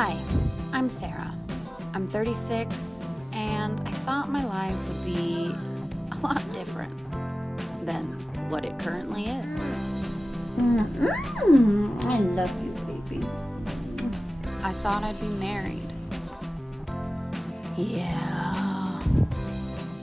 Hi, I'm Sarah. I'm 36, and I thought my life would be a lot different than what it currently is. I love you, baby. I thought I'd be married. Yeah.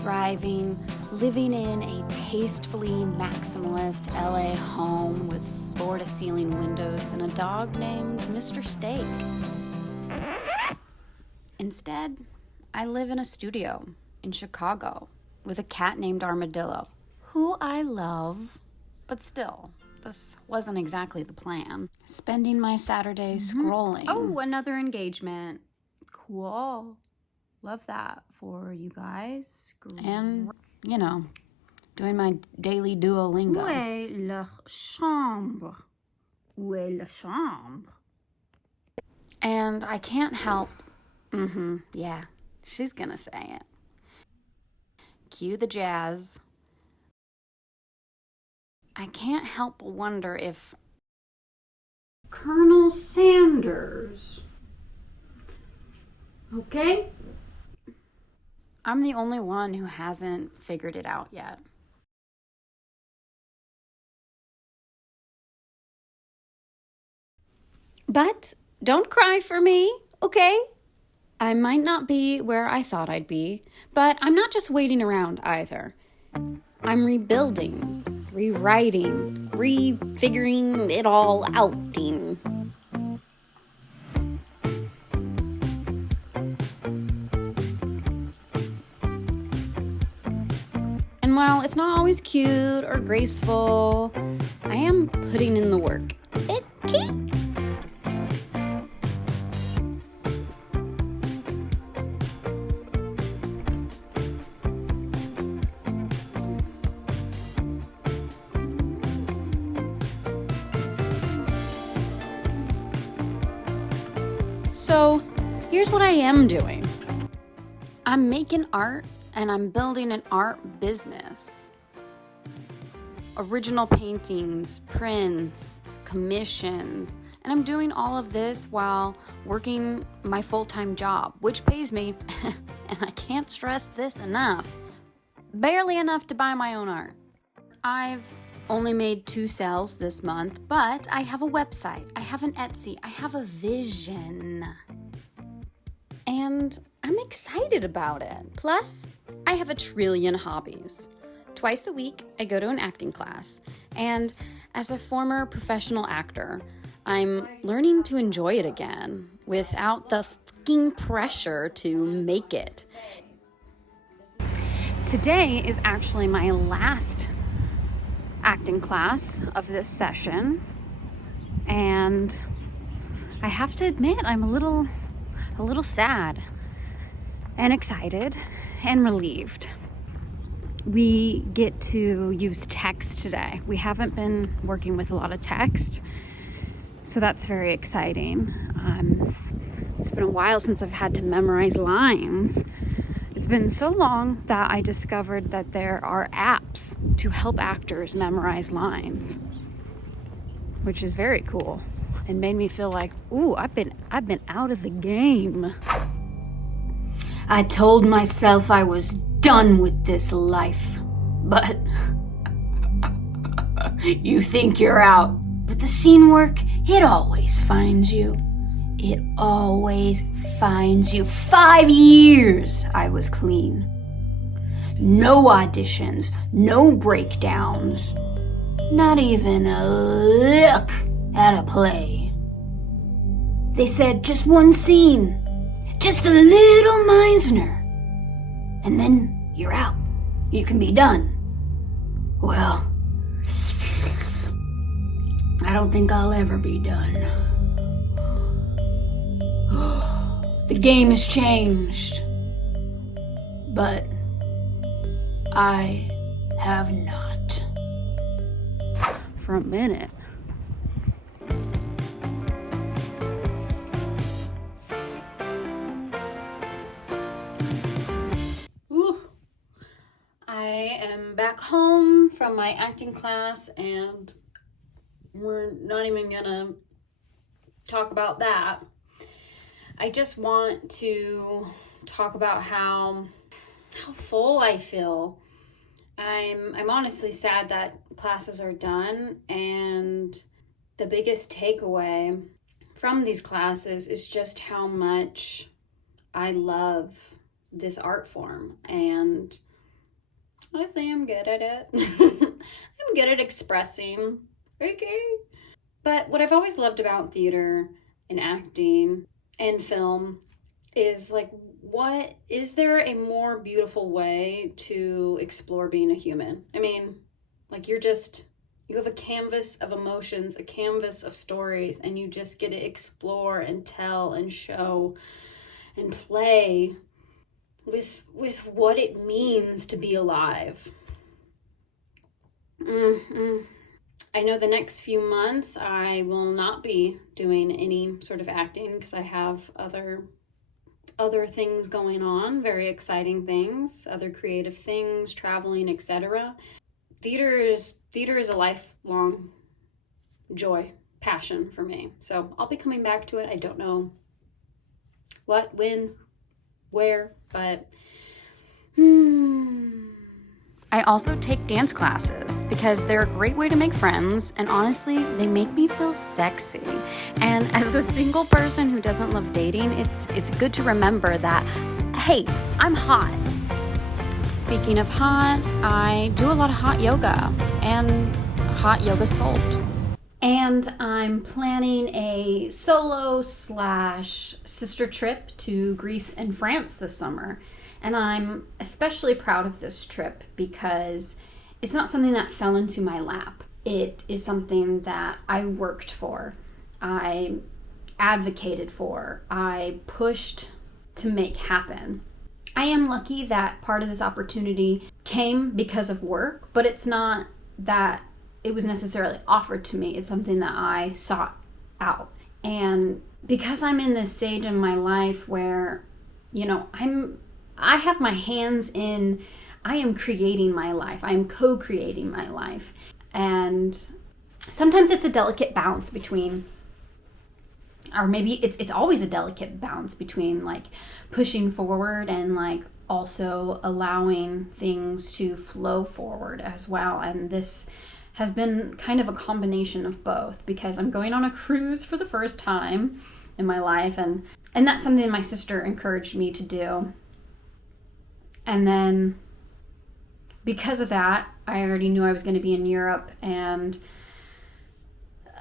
Thriving, living in a tastefully maximalist LA home with floor-to-ceiling windows and a dog named Mr. Steak. Instead, I live in a studio in Chicago with a cat named Armadillo, who I love, but still, this wasn't exactly the plan. Spending my Saturdays scrolling. Oh, another engagement. Cool. Love that for you guys. And, doing my daily Duolingo. Où est la chambre? Où est la chambre? And I can't help, yeah, she's gonna say it. Cue the jazz. I can't help but wonder if Colonel Sanders. Okay? I'm the only one who hasn't figured it out yet. But don't cry for me, okay? I might not be where I thought I'd be, but I'm not just waiting around either. I'm rebuilding, rewriting, refiguring it all outing. And while it's not always cute or graceful, I am putting in the work. Okay? So, here's what I am doing. I'm making art and I'm building an art business. Original paintings, prints, commissions, and I'm doing all of this while working my full-time job, which pays me, and I can't stress this enough, barely enough to buy my own art. I've only made 2 sales this month, but I have a website, I have an Etsy, I have a vision. And I'm excited about it. Plus, I have a trillion hobbies. Twice a week, I go to an acting class. And as a former professional actor, I'm learning to enjoy it again without the fucking pressure to make it. Today is actually my last acting class of this session. And I have to admit, I'm a little sad and excited and relieved. We get to use text today. We haven't been working with a lot of text, so that's very exciting. It's been a while since I've had to memorize lines. It's been so long that I discovered that there are apps to help actors memorize lines, which is very cool. It made me feel like, ooh, I've been out of the game. I told myself I was done with this life, but you think you're out. But the scene work, it always finds you. It always finds you. 5 years I was clean. No auditions, no breakdowns, not even a look at a play. They said just one scene, just a little Meisner, and then you're out. You can be done. Well, I don't think I'll ever be done. The game has changed, but I have not. For a minute. I am back home from my acting class, and we're not even gonna talk about that. I just want to talk about how full I feel. I'm honestly sad that classes are done, and the biggest takeaway from these classes is just how much I love this art form, and honestly, I'm good at it. I'm good at expressing, okay? But what I've always loved about theater and acting and film is like, what is there a more beautiful way to explore being a human? I mean, like you have a canvas of emotions, a canvas of stories, and you just get to explore and tell and show and play with what it means to be alive. I know the next few months I will not be doing any sort of acting because I have other things going on, very exciting things, other creative things, traveling, etc. Theater is a lifelong joy, passion for me. So I'll be coming back to it. I don't know what, when, where, but I also take dance classes because they're a great way to make friends, and honestly, they make me feel sexy. And as a single person who doesn't love dating, it's good to remember that, hey, I'm hot. Speaking of hot, I do a lot of hot yoga and hot yoga sculpt. And I'm planning a solo/sister trip to Greece and France this summer. And I'm especially proud of this trip because it's not something that fell into my lap. It is something that I worked for, I advocated for, I pushed to make happen. I am lucky that part of this opportunity came because of work, but it's not that it was necessarily offered to me. It's something that I sought out. And because I'm in this stage in my life where, I have my hands in, I am creating my life. I am co-creating my life. And sometimes it's a delicate balance between, or maybe it's always a delicate balance between like pushing forward and like also allowing things to flow forward as well. And this has been kind of a combination of both because I'm going on a cruise for the first time in my life, and that's something my sister encouraged me to do. And then because of that, I already knew I was going to be in Europe, and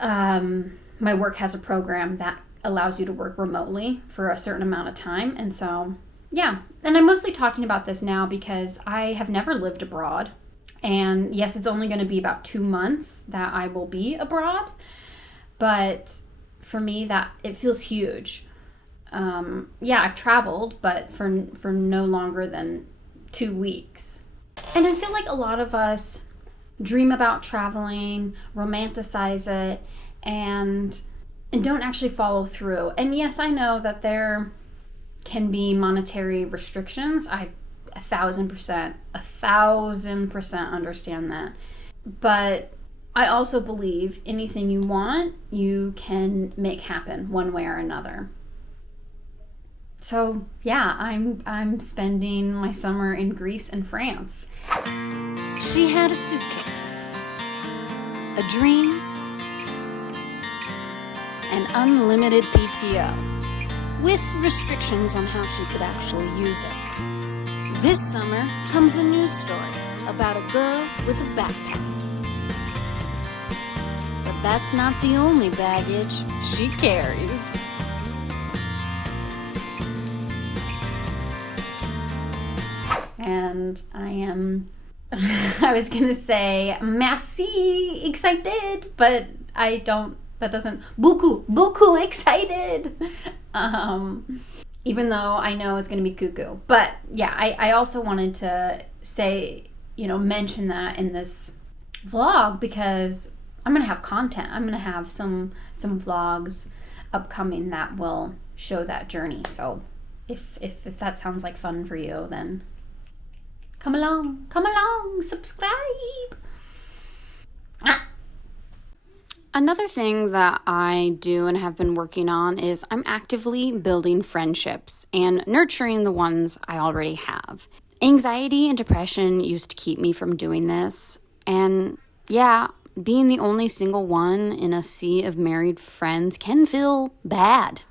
my work has a program that allows you to work remotely for a certain amount of time. And so, yeah. And I'm mostly talking about this now because I have never lived abroad. And yes, it's only going to be about 2 months that I will be abroad. But for me, that it feels huge. I've traveled, but for no longer than 2 weeks. And I feel like a lot of us dream about traveling, romanticize it, and don't actually follow through. And yes, I know that there can be monetary restrictions. I 1,000% understand that. But I also believe anything you want, you can make happen one way or another. So yeah, I'm spending my summer in Greece and France. She had a suitcase, a dream, and unlimited PTO, with restrictions on how she could actually use it. This summer comes a news story about a girl with a backpack. But that's not the only baggage she carries. And I was gonna say merci excited, but that doesn't, beaucoup excited. Even though I know it's gonna be cuckoo. But yeah, I also wanted to say, mention that in this vlog because I'm gonna have content. I'm gonna have some vlogs upcoming that will show that journey. So if that sounds like fun for you, then come along, subscribe. Another thing that I do and have been working on is I'm actively building friendships and nurturing the ones I already have. Anxiety and depression used to keep me from doing this. And yeah, being the only single one in a sea of married friends can feel bad.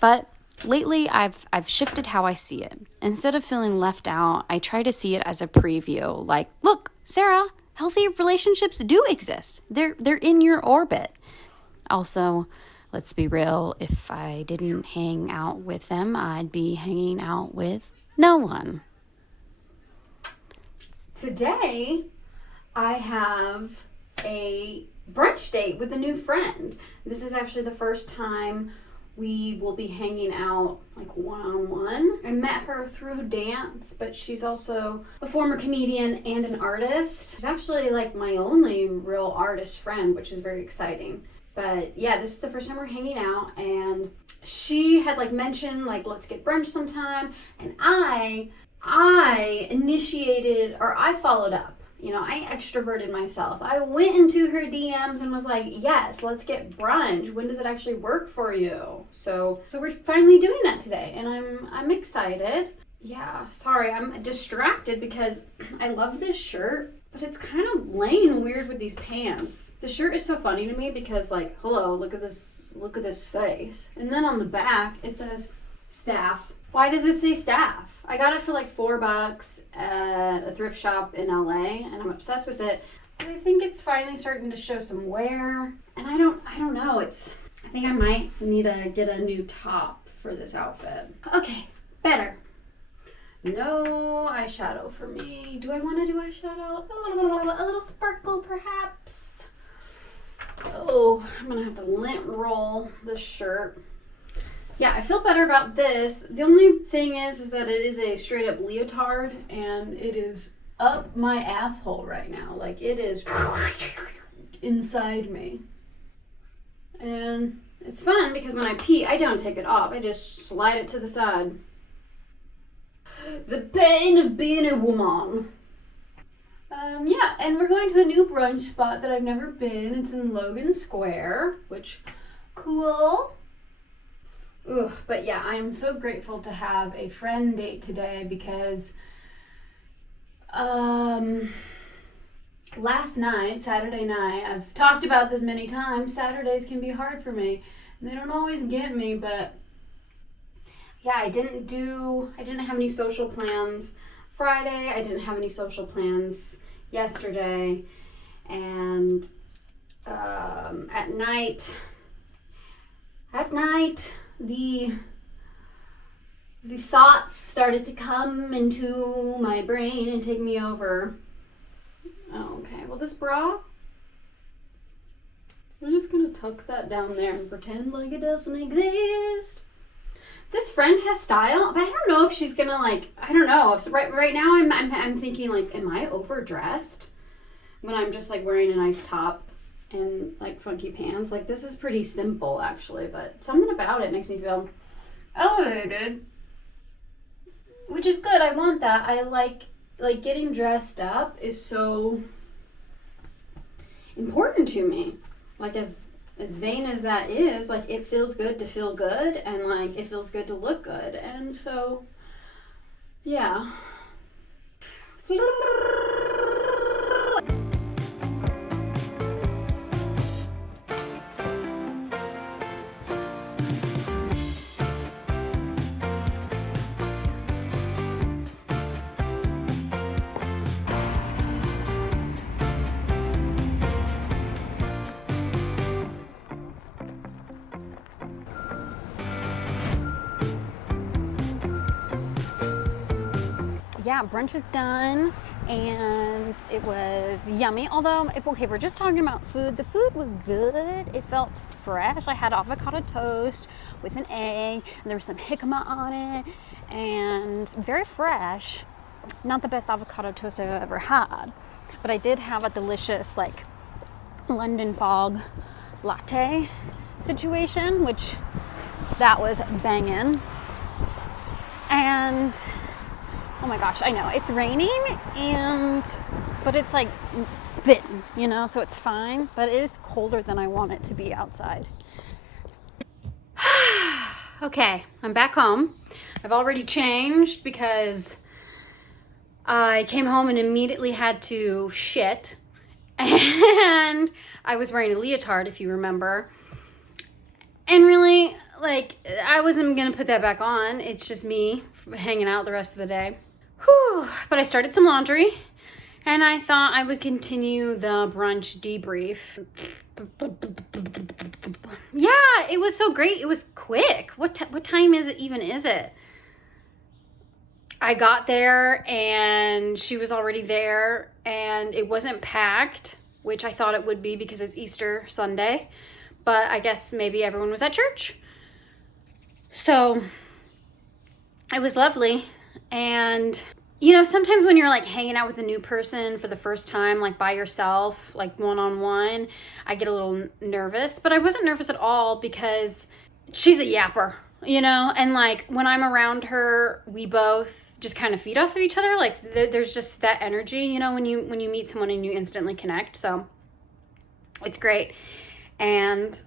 But lately, I've shifted how I see it. Instead of feeling left out, I try to see it as a preview. Like, look, Sarah, healthy relationships do exist. They're in your orbit. Also, let's be real, if I didn't hang out with them, I'd be hanging out with no one. Today, I have a brunch date with a new friend. This is actually the first time we will be hanging out like one-on-one. I met her through dance, but she's also a former comedian and an artist. She's actually like my only real artist friend, which is very exciting. But yeah, this is the first time we're hanging out, and she had like mentioned like, let's get brunch sometime, and I initiated, or I followed up. You know, I extroverted myself. I went into her DMs and was like, yes, let's get brunch. When does it actually work for you? So we're finally doing that today, and I'm excited. Yeah, sorry, I'm distracted because I love this shirt, but it's kind of laying weird with these pants. The shirt is so funny to me because like, hello, look at this face. And then on the back, it says staff. Why does it say staff? I got it for like $4 at a thrift shop in LA, and I'm obsessed with it. But I think it's finally starting to show some wear, and I don't know. I think I might need to get a new top for this outfit. Okay, better. No eyeshadow for me. Do I want to do eyeshadow? A little sparkle, perhaps. Oh, I'm gonna have to lint roll this shirt. Yeah, I feel better about this. The only thing is that it is a straight up leotard, and it is up my asshole right now. Like, it is inside me. And it's fun because when I pee, I don't take it off. I just slide it to the side. The pain of being a woman. Yeah, and we're going to a new brunch spot that I've never been. It's in Logan Square, which, cool. Ugh, but yeah, I am so grateful to have a friend date today because last night, Saturday night, I've talked about this many times, Saturdays can be hard for me, and they don't always get me, but yeah, I didn't have any social plans Friday, I didn't have any social plans yesterday, and at night, the thoughts started to come into my brain and take me over. Okay, well, this bra, we're just gonna tuck that down there and pretend like it doesn't exist. This friend has style, but I don't know if she's gonna I don't know. So right now I'm thinking like, am I overdressed when I'm just like wearing a nice top and like funky pants? Like, this is pretty simple actually, but something about it makes me feel elevated, which is good. I want that. I like getting dressed up is so important to me. Like, as vain as that is, like, it feels good to feel good, and like it feels good to look good, and so yeah. Yeah, brunch is done, and it was yummy. Although, if we're just talking about food, the food was good. It felt fresh. I had avocado toast with an egg, and there was some jicama on it, and very fresh. Not the best avocado toast I've ever had, but I did have a delicious like London fog latte situation, which that was banging. And oh my gosh, I know it's raining, and But it's like spitting, you know, so it's fine. But it is colder than I want it to be outside. Okay, I'm back home. I've already changed because I came home and immediately had to shit. And I was wearing a leotard, if you remember. And really, like, I wasn't gonna put that back on. It's just me hanging out the rest of the day. Whew. But I started some laundry, and I thought I would continue the brunch debrief. Yeah, it was so great. It was quick. What time is it? I got there, and she was already there, and it wasn't packed, which I thought it would be because it's Easter Sunday. But I guess maybe everyone was at church. So it was lovely. And, you know, sometimes when you're like hanging out with a new person for the first time, like by yourself, like one-on-one, I get a little nervous. But I wasn't nervous at all because she's a yapper, you know? And like when I'm around her, we both just kind of feed off of each other. Like there's just that energy, you know, when you meet someone and you instantly connect. So it's great. And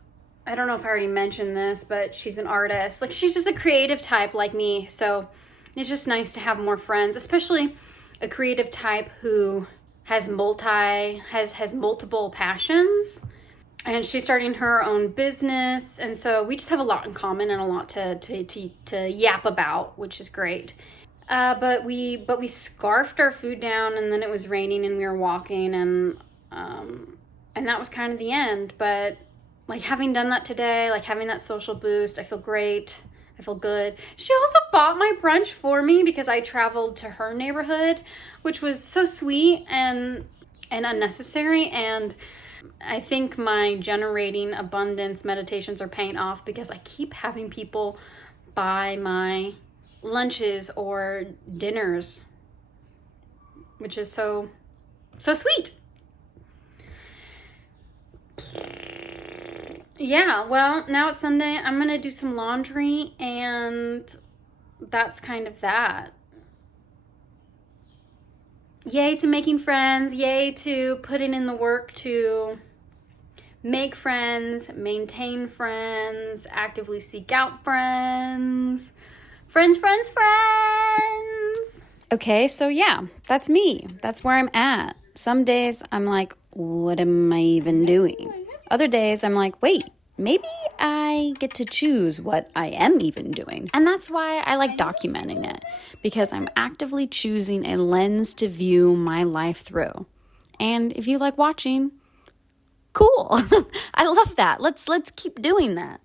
I don't know if I already mentioned this, but she's an artist. Like, she's just a creative type like me. So it's just nice to have more friends, especially a creative type who has multiple passions. And she's starting her own business. And so we just have a lot in common and a lot to yap about, which is great. But we scarfed our food down, and then it was raining and we were walking, and that was kind of the end. But like having done that today, like having that social boost, I feel great. I feel good. She also bought my brunch for me because I traveled to her neighborhood, which was so sweet and unnecessary. And I think my generating abundance meditations are paying off because I keep having people buy my lunches or dinners, which is so sweet. Yeah, well, now it's Sunday. I'm going to do some laundry, and that's kind of that. Yay to making friends. Yay to putting in the work to make friends, maintain friends, actively seek out friends. Friends. Okay, so yeah, that's me. That's where I'm at. Some days I'm like, what am I even doing? Other days I'm like, wait, maybe I get to choose what I am even doing. And that's why I like documenting it, because I'm actively choosing a lens to view my life through. And if you like watching, cool. I love that. Let's keep doing that.